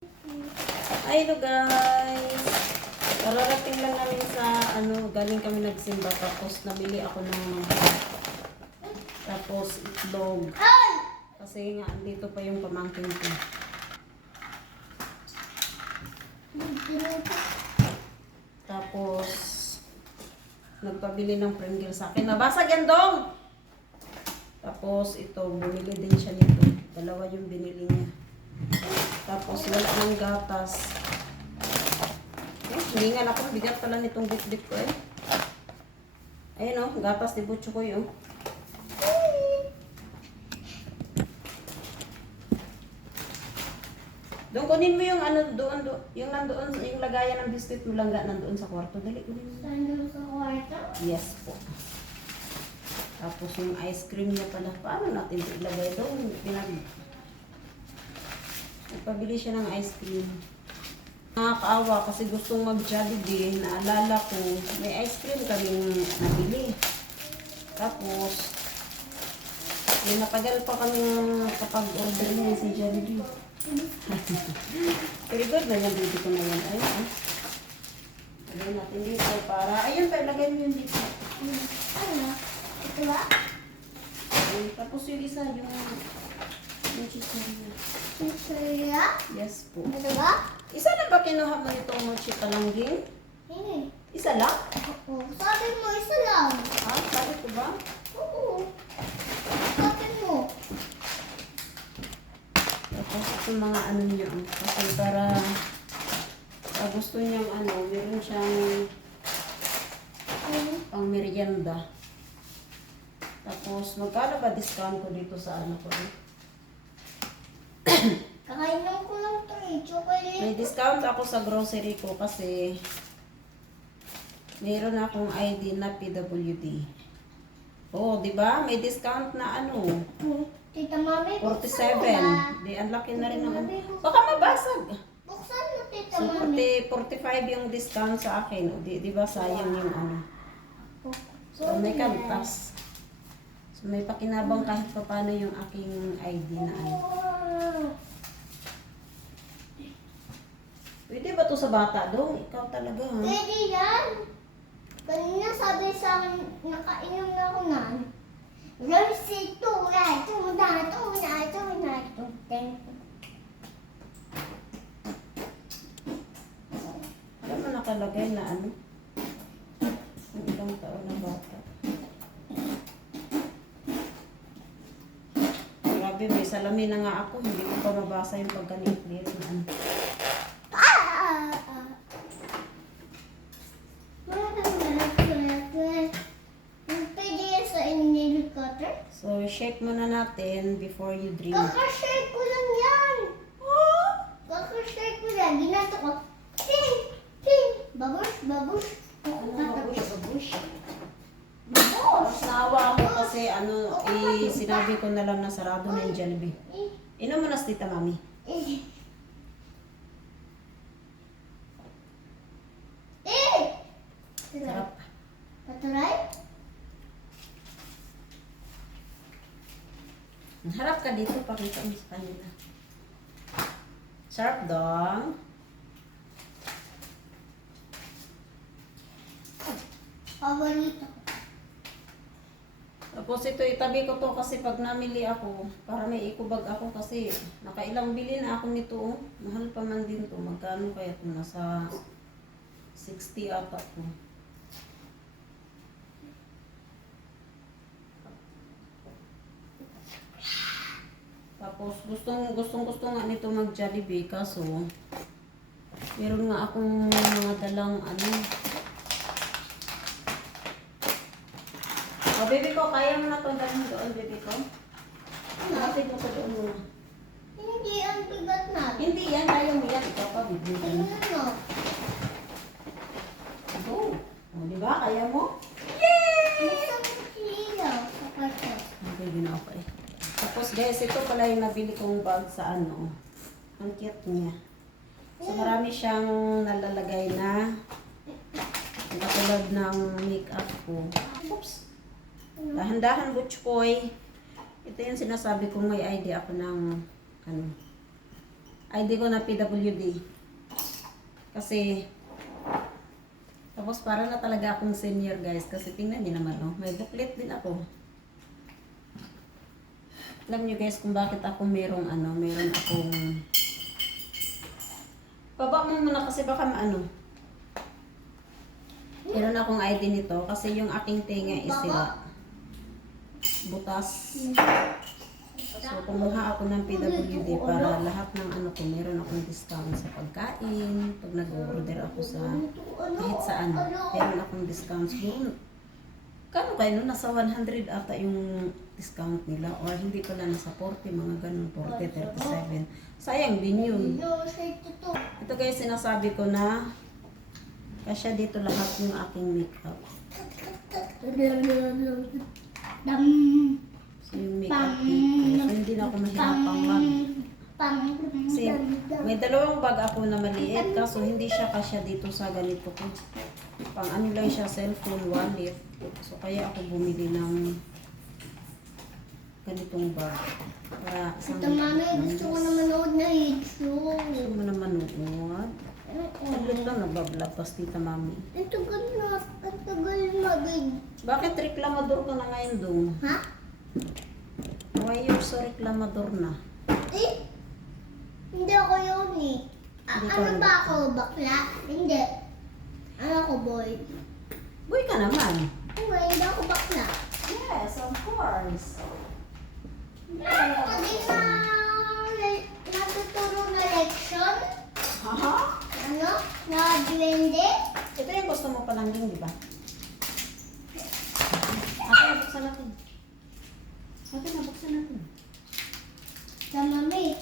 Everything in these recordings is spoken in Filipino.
Hi, hello guys! Kararating lang namin sa galing kami nagsimba tapos nabili ako ng tapos itlog. Kasi nga andito pa yung pamangkin ko. Tapos nagpabili ng Pringles sa akin. Nabasag yan dong! Tapos ito, bumili din siya nito. Dalawa yung binili niya. Tapos wala ng gatas. Hiningan ako. Bigat pala nitong bit-bit ko eh. Ayun o, gatas ni Butcho ko yun. Doon kunin mo yung doon, yung nandoon, yung lagayan ng biscuit mo lang nandoon sa kwarto. Dali, kunin mo. Nandoon sa kwarto? Yes po. Tapos yung ice cream niya pala. Paano natin ito ilagay doon? Nagpabili siya ng ice cream. Nakakaawa kasi gustong mag-Jollibee. Naalala ko, may ice cream kaming nabili. Tapos, natagal pa kami kapag order niya si Jollibee. Very good na yan, dito ko na yan. Ayun ah. Lagay natin dito para, ayun pa, lagay mo yun dito. Ano? Ito ba? Ayun, tapos yung isa, yung chicheria. Chicheria? Yes po. Ito ba? Isa na ba kinuha mo nitong mochi palangging? Hindi. Isa lang? Oo. Sabi mo isa lang. Ha? Sabi ko ba? Oo. Sabi mo. Tapos ito mga ano niya. Kasi para gusto niyang meron siyang pang merienda. Tapos magkano ba discount ko dito sa ko eh? Kakainom ko lang ito eh. Chocolate. May discount ako sa grocery ko kasi meron akong ID na PWD. Oh, di ba? May discount na Tita Mami, 47. buksan mo ba? Di, ang laki na rin ng Tita Mami, Baka mabasag. buksan mo, Tita So, Mami. 45 yung discount sa akin. O, di ba sayang yung So, may kantas. So, may pakinabang kahit pa paano yung aking ID na Wow. Pwede ba to sa bata dong? Ikaw talaga ha? Pwede yan. Kanina sabi sa akin, nakainom na ako na. Rosy, ito na. Alam mo nakalagay na yung ilang taon na bata. Grabe, may salamin na nga ako. Hindi ko pa mabasa yung pagkaniit-liit na Pwede yan sa nail cutter? So, shake muna natin before you drink. Kakashare ko lang yan. Kakashare ko lang. Ginato ko. Ting! Ting! Babush, babush. Ano, babush, babush. Babush! Tapos naawa ako kasi sinabi ko na lang na sarado na yung Jollibee. Inom mo na si Tita Mami. Sarap. Paturay? Harap ka dito, pakita mo sa kanila. Sarap dong. Paborito. Tapos ito, itabi ko to kasi pag namili ako, para may ikubag ako kasi nakailang bili na ako nito. Mahal pa man din to. Magkano kaya ito? Nasa 60 ata to. Tapos gusto nga nito mag Jollibee kaso meron nga akong mga dalang Oh, baby ko, kaya mo na itong dalhin doon, baby ko? Lapit mo sa doon muna. Hindi ang bigat na. Hindi yan, kaya mo yan. Ikaw pa, baby. Tingnan mo. Go. O, di ba? Kaya mo? Isang kilo sa kwarto. Okay, ginawa ko eh. Tapos guys, ito pala yung nabili kong bag sa Ang cute niya. So marami siyang nalalagay na katulad ng makeup ko. Oops. Dahan-dahan, Butchkoy. Ito yung sinasabi kong may idea ako ng ID ko na PWD. Kasi, tapos para na talaga akong senior guys. Kasi tingnan niyo naman, oh, may booklet din ako. Alam niyo guys kung bakit ako meron akong... Baba mo muna kasi baka maano. Meron akong ID nito kasi yung aking tenga is sira. Butas. So, kumuha ako ng PWD para lahat ng ano ko, meron akong discount sa pagkain. Pag nag-order ako sa kahit saan, meron akong discount. Siguro, kano kayo no? Nasa 100 ata yung discount nila. Or hindi pala nasa 40, mga ganun, 40, 37. Sayang din yun. Ito guys, sinasabi ko na kasya dito lahat yung aking makeup. So, yung makeup dito. So, hindi na ako mahirapang mag... Kasi may dalawang bag ako na maliit, kaso hindi siya kasya dito sa ganito ko. Pang ano lang siya, cellphone, wallet. So, kaya ako bumili ng ganitong bag. Para isang... Ito mami, gusto ko na manood na YouTube. Gusto mo na manood? Tablet lang, nagbablog, tapos tita mami. Ang tagal mag-id. Bakit reklamador ka na ngayon doon? Ha? Why you're so reklamador na? Eh? Hindi ako yun eh. Hindi ka Ano rin ba ako? Bakla? Hindi. Ano ako boy? Boy ka naman. Hindi ako bakla. Yes, of course. Ako din na natuturo na leksyon. Aha? Ano? Na duwende. Ito yung gusto mo palang din, di ba? Ate, buksan natin. Ate, nabuksan natin. Sa mami.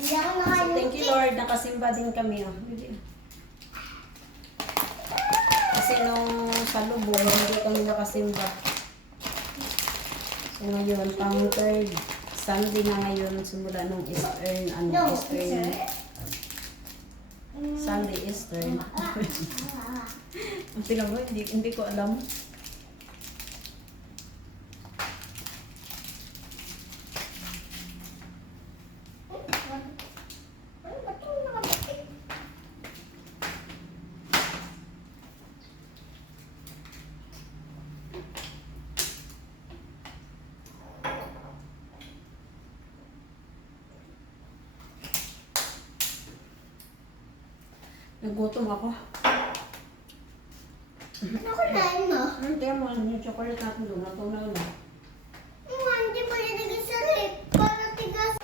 Hindi ako So, nakalimutin. thank you Lord, nakasimba din kami. Oh. Kasi nung sa lubong, hindi kami nakasimba. So ngayon, pang third Sunday na ngayon, simula nung Eastern, No, Eastern, sir. Sunday Eastern. Ang sila mo, hindi ko alam. Ano ba ito? Nakabukit. Nagutom ako. Ano kunain mo? Hindi mo, yung chocolate natin doon, natunaw na. Hindi mo nilagay sa rip. Para tigas.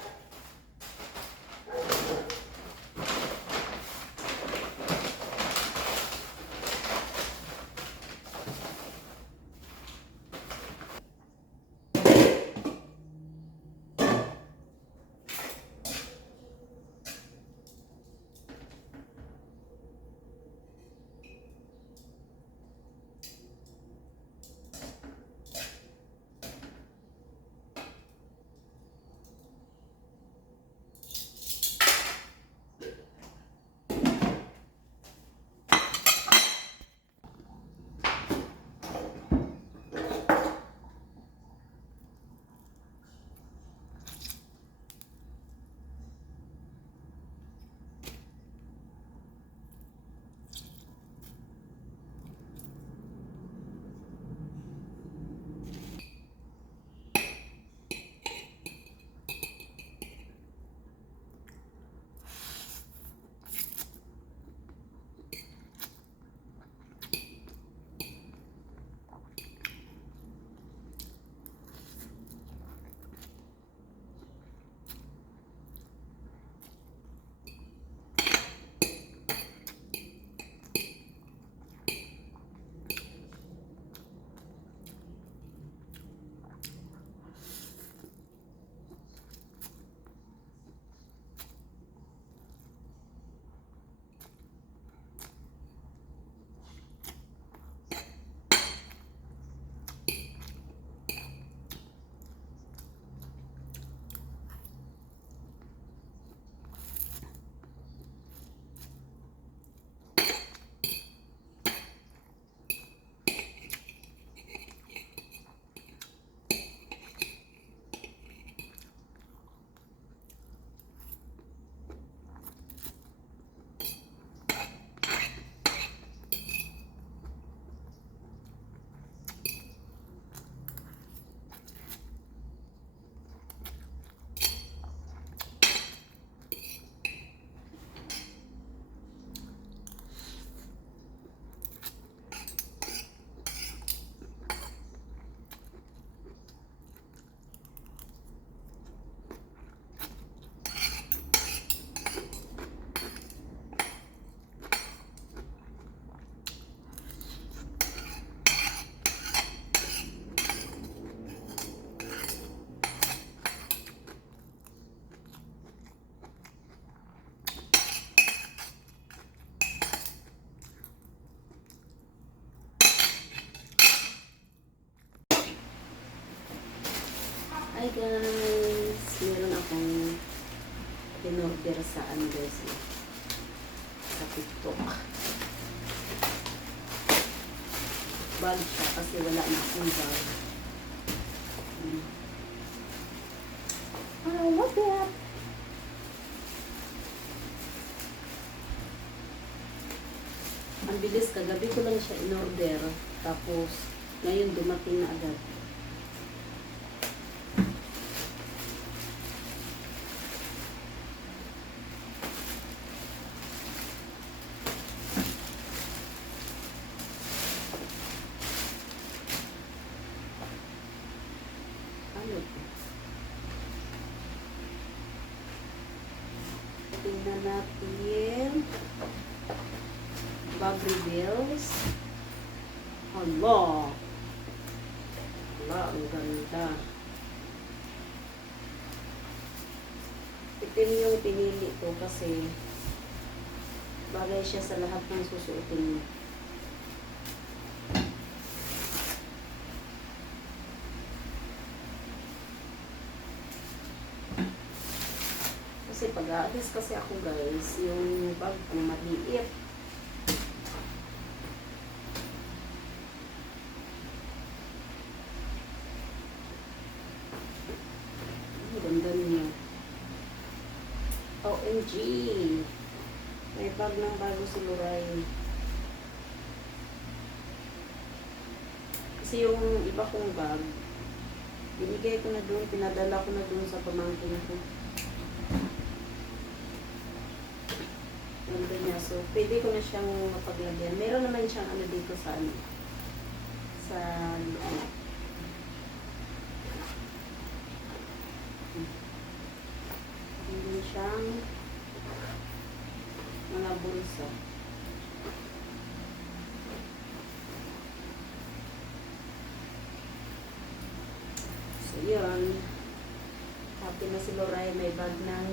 guys, meron akong in-order sa ano guys, sa TikTok. Bag siya kasi wala na akong bag. I love it! Ang bilis, kagabi ko lang siya in-order. Tapos, ngayon dumating na agad. Ano ito? Tingnan natin. Bag reveals. Hala! Hala, ang ganda. Itim yung pinili ko kasi bagay siya sa lahat ng susuotin mo. Kasi pag-aalis kasi ako guys, yung bag ko maliit. Ang ganda niya. OMG! May bag ng bago si Loray. Kasi yung iba kong bag, binigay ko na doon, pinadala ko na doon sa pamangkin ko. Ganda niya. So, pwede ko na siyang mapaglagyan. Meron naman siyang ano dito sa ano. Sa loob. Meron siyang mga bulsa. So, yun. Happy na si Loray. May bag ng